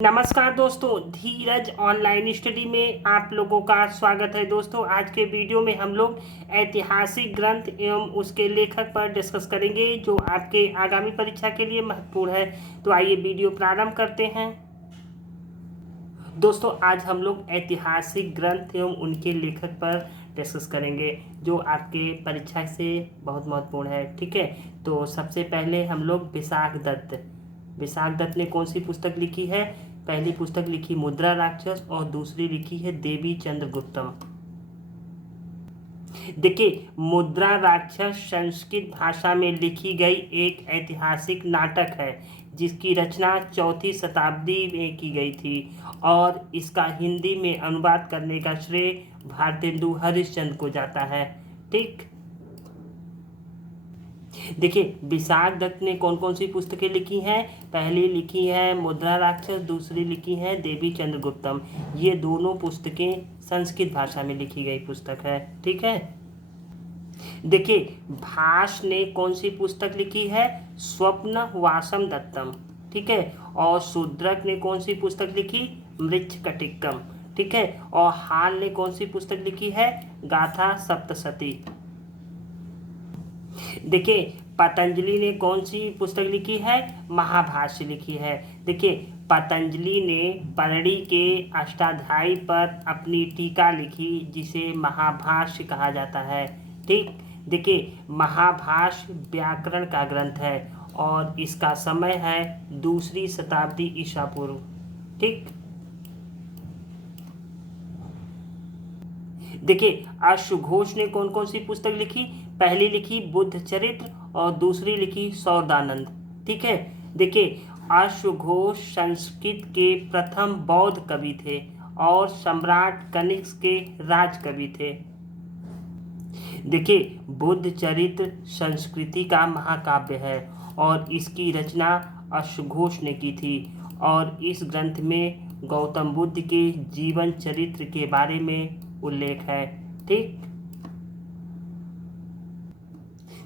नमस्कार दोस्तों, धीरज online study में आप लोगों का स्वागत है। दोस्तों, आज के वीडियो में हम लोग ऐतिहासिक ग्रंथ एवं उसके लेखक पर डिस्कस करेंगे जो आपके आगामी परीक्षा के लिए महत्वपूर्ण है। तो आइए वीडियो प्रारंभ करते हैं। दोस्तों, आज हम लोग ऐतिहासिक ग्रंथ एवं उनके लेखक पर डिस्कस करेंगे जो आपके परीक्षा से बहुत महत्वपूर्ण है। ठीक है, तो सबसे पहले हम लोग विशाख दत्त ने कौन सी पुस्तक लिखी है? पहली पुस्तक लिखी मुद्रा राक्षस और दूसरी लिखी है देवी चंद्रगुप्तम। देखिए, मुद्रा राक्षस संस्कृत भाषा में लिखी गई एक ऐतिहासिक नाटक है जिसकी रचना 4वीं शताब्दी में की गई थी और इसका हिंदी में अनुवाद करने का श्रेय भारतेंदु हरिश्चंद्र को जाता है। ठीक, देखिए, विशाख दत्त ने कौन कौन सी पुस्तकें लिखी हैं? पहली लिखी है मुद्रा राक्षस, दूसरी लिखी है देवी चंद्रगुप्तम। ये दोनों पुस्तकें संस्कृत भाषा में लिखी गई पुस्तक है। ठीक है, देखिए, भास ने कौन सी पुस्तक लिखी है? स्वप्न वासम दत्तम। ठीक है, और शूद्रक ने कौन सी पुस्तक लिखी? मृच्छकटिकम। ठीक है, और हाल ने कौन सी पुस्तक लिखी है? गाथा सप्तशती। देखिए, पतंजलि ने कौन सी पुस्तक लिखी है? महाभाष्य लिखी है। देखिए, पतंजलि ने परणी के अष्टाध्यायी पर अपनी टीका लिखी जिसे महाभाष्य कहा जाता है। ठीक, देखिए, महाभाष्य व्याकरण का ग्रंथ है और इसका समय है 2री शताब्दी ईसा पूर्व। ठीक, देखिए, अश्वघोष ने कौन कौन सी पुस्तक लिखी? पहली लिखी बुद्ध चरित्र और दूसरी लिखी सौदानंद। ठीक है, देखिए, अश्वघोष संस्कृत के प्रथम बौद्ध कवि थे और सम्राट कनिष्क के राज कवि थे। देखिए, बुद्ध चरित्र संस्कृति का महाकाव्य है और इसकी रचना अश्वघोष ने की थी और इस ग्रंथ में गौतम बुद्ध के जीवन चरित्र के बारे में उल्लेख है। ठीक,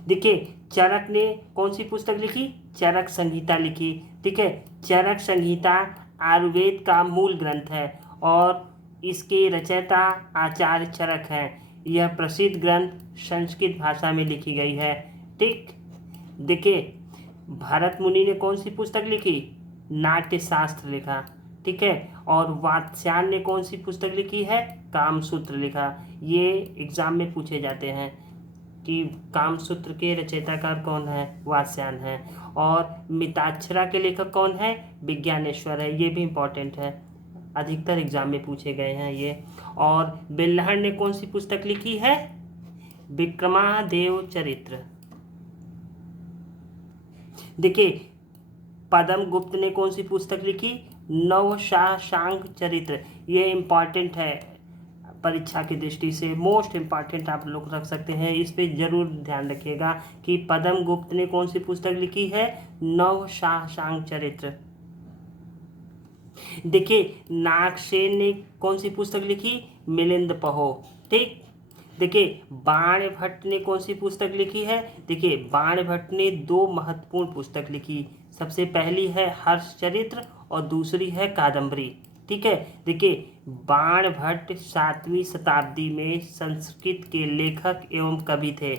देखिए, चरक ने कौन सी पुस्तक लिखी? चरक संहिता लिखी। ठीक है, चरक संहिता आयुर्वेद का मूल ग्रंथ है और इसके रचयिता आचार्य चरक हैं। यह प्रसिद्ध ग्रंथ संस्कृत भाषा में लिखी गई है। ठीक, देखिए, भरत मुनि ने कौन सी पुस्तक लिखी? नाट्य शास्त्र लिखा। ठीक है, और वात्स्यायन ने कौन सी पुस्तक लिखी है? कामसूत्र लिखा। ये एग्जाम में पूछे जाते हैं कि कामसूत्र के रचयिताकार कौन है? वात्स्यायन है। और मिताक्षरा के लेखक कौन है? विज्ञानेश्वर है। ये भी इम्पोर्टेंट है, अधिकतर एग्जाम में पूछे गए हैं ये। और बिल्हड़ ने कौन सी पुस्तक लिखी है? विक्रमादेव चरित्र। देखिए, पद्म गुप्त ने कौन सी पुस्तक लिखी? नवशाशांक चरित्र। ये इम्पॉर्टेंट है, परीक्षा की दृष्टि से मोस्ट इम्पॉर्टेंट आप लोग रख सकते हैं। इस पे जरूर ध्यान रखिएगा कि पद्म गुप्त ने कौन सी पुस्तक लिखी है? नवशाशांक चरित्र। देखिए, नागसेन ने कौन सी पुस्तक लिखी? मिलिंद पहो। ठीक, देखिए, बाणभट्ट ने कौन सी पुस्तक लिखी है? देखिए, बाणभट्ट ने 2 महत्वपूर्ण पुस्तक लिखी। सबसे पहली है हर्षचरित्र और दूसरी है कादम्बरी। ठीक है, देखिए, बाणभट्ट 7वीं शताब्दी में संस्कृत के लेखक एवं कवि थे।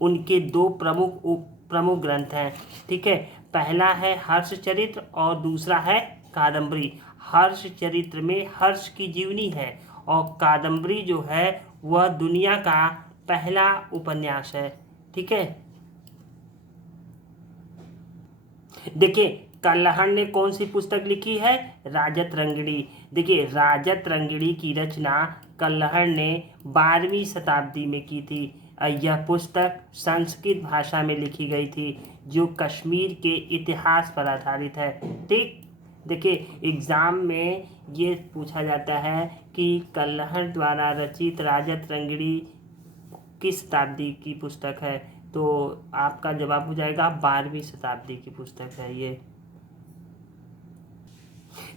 उनके 2 प्रमुख ग्रंथ हैं। ठीक है, पहला है हर्षचरित्र और दूसरा है कादम्बरी। हर्षचरित्र में हर्ष की जीवनी है और कादम्बरी जो है वह दुनिया का पहला उपन्यास है। ठीक है, देखिए, कल्हड़ ने कौन सी पुस्तक लिखी है? राजत रंगिणी। देखिए, राजत रंगिणी की रचना कल्हड़ ने 12वीं शताब्दी में की थी। यह पुस्तक संस्कृत भाषा में लिखी गई थी जो कश्मीर के इतिहास पर आधारित है। ठीक, देखिए, एग्जाम में ये पूछा जाता है कि कल्हड़ द्वारा रचित राजत रंगिणी किस शताब्दी की पुस्तक है? तो आपका जवाब हो जाएगा 12वीं शताब्दी की पुस्तक है ये।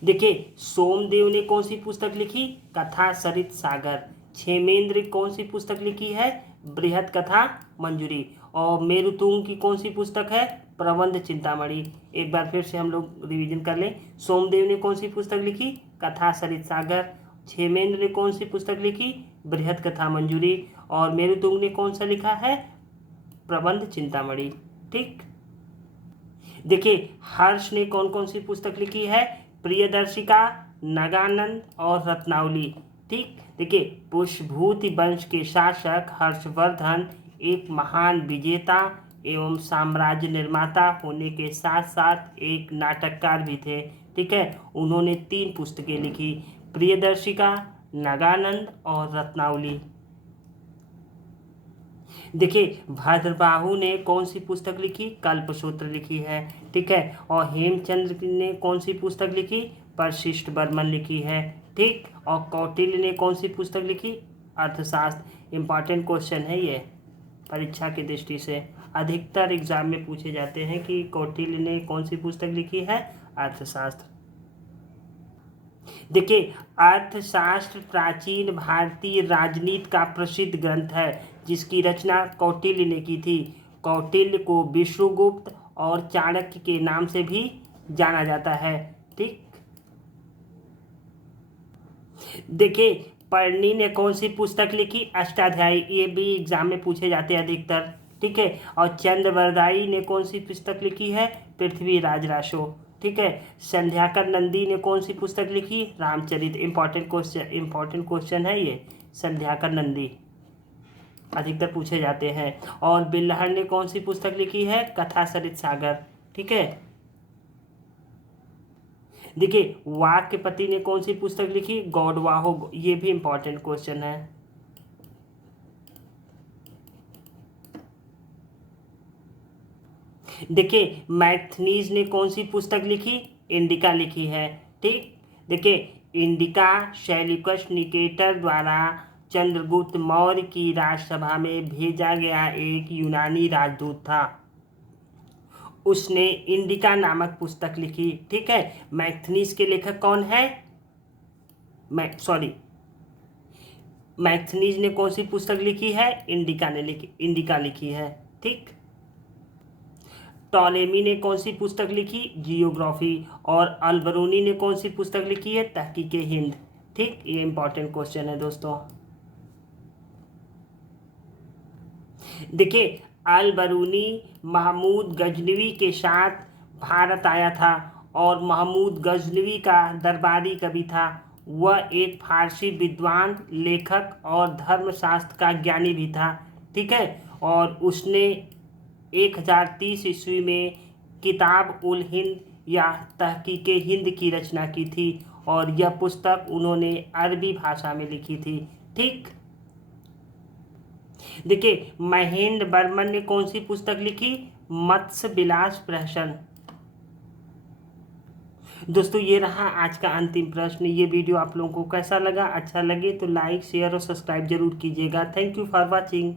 देखिए, सोमदेव ने कौन सी पुस्तक लिखी? कथा सरित सागर। क्षेमेंद्र कौन सी पुस्तक लिखी है? बृहद कथा मंजूरी। और मेरुतुंग की कौन सी पुस्तक है? प्रबंध चिंतामणि। एक बार फिर से हम लोग रिवीजन कर लें। सोमदेव ने कौन सी पुस्तक लिखी? कथा सरित सागर। क्षेमेंद्र ने कौन सी पुस्तक लिखी? बृहद कथा मंजूरी। और मेरुतुंग ने कौन सा लिखा है? प्रबंध चिंतामणि। ठीक, देखिए हर्ष ने कौन कौन सी पुस्तक लिखी है? प्रियदर्शिका, नगानंद और रत्नावली। ठीक, देखिए पुष्पभूति वंश के शासक हर्षवर्धन एक महान विजेता एवं साम्राज्य निर्माता होने के साथ साथ एक नाटककार भी थे। ठीक है, उन्होंने 3 पुस्तकें लिखी, प्रियदर्शिका, नगानंद और रत्नावली। देखिए भद्रबाहु ने कौन सी पुस्तक लिखी? कल्पसूत्र लिखी है। ठीक है, और हेमचंद्र ने कौन सी पुस्तक लिखी? परशिष्ट वर्मन लिखी है। ठीक, और कौटिल्य ने कौन सी पुस्तक लिखी? अर्थशास्त्र। इंपॉर्टेंट क्वेश्चन है ये परीक्षा की दृष्टि से, अधिकतर एग्जाम में पूछे जाते हैं कि कौटिल्य ने कौन सी पुस्तक लिखी है? अर्थशास्त्र। देखिए अर्थशास्त्र प्राचीन भारतीय राजनीति का प्रसिद्ध ग्रंथ है जिसकी रचना कौटिल्य ने की थी। कौटिल्य को विष्णुगुप्त और चाणक्य के नाम से भी जाना जाता है। ठीक, देखिए पर्णी ने कौन सी पुस्तक लिखी? अष्टाध्यायी। ये भी एग्जाम में पूछे जाते हैं अधिकतर। ठीक है, और चंद्रवरदाई ने कौन सी पुस्तक लिखी है? पृथ्वीराज रासो। ठीक है, संध्याकर नंदी ने कौन सी पुस्तक लिखी? रामचरित। इंपॉर्टेंट क्वेश्चन है ये, संध्याकर नंदी अधिकतर पूछे जाते हैं। और बिल्हड़ ने कौन सी पुस्तक लिखी है? कथा सरित सागर। ठीक है, देखिए वाक्यपति ने कौन सी पुस्तक लिखी? गौडवाहो। ये भी इंपॉर्टेंट क्वेश्चन है। देखिए मैथनीज ने कौन सी पुस्तक लिखी? इंडिका लिखी है। ठीक, देखिए इंडिका शैल्यूकस निकेटर द्वारा चंद्रगुप्त मौर्य की राजसभा में भेजा गया एक यूनानी राजदूत था। उसने इंडिका नामक पुस्तक लिखी। ठीक है, मैथनीज के लेखक कौन है? मैथनीज ने कौन सी पुस्तक लिखी है? इंडिका लिखी है। ठीक, टॉलेमी ने कौन सी पुस्तक लिखी? जियोग्राफी। और अलबरूनी ने कौन सी पुस्तक लिखी है? तहकीके हिंद। ठीक, ये इंपॉर्टेंट क्वेश्चन है दोस्तों। देखिए अलबरूनी महमूद गजनवी के साथ भारत आया था और महमूद गजनवी का दरबारी कवि था। वह एक फारसी विद्वान, लेखक और धर्मशास्त्र का ज्ञानी भी था। ठीक है, और उसने 1030 ईस्वी में किताब उल हिंद या तहकीके हिंद की रचना की थी और यह पुस्तक उन्होंने अरबी भाषा में लिखी थी। ठीक, देखिए महेंद्र वर्मन ने कौन सी पुस्तक लिखी? मत्स्य विलास प्रहसन। दोस्तों ये रहा आज का अंतिम प्रश्न। ये वीडियो आप लोगों को कैसा लगा? अच्छा लगे तो लाइक, शेयर और सब्सक्राइब जरूर कीजिएगा। Thank you for watching.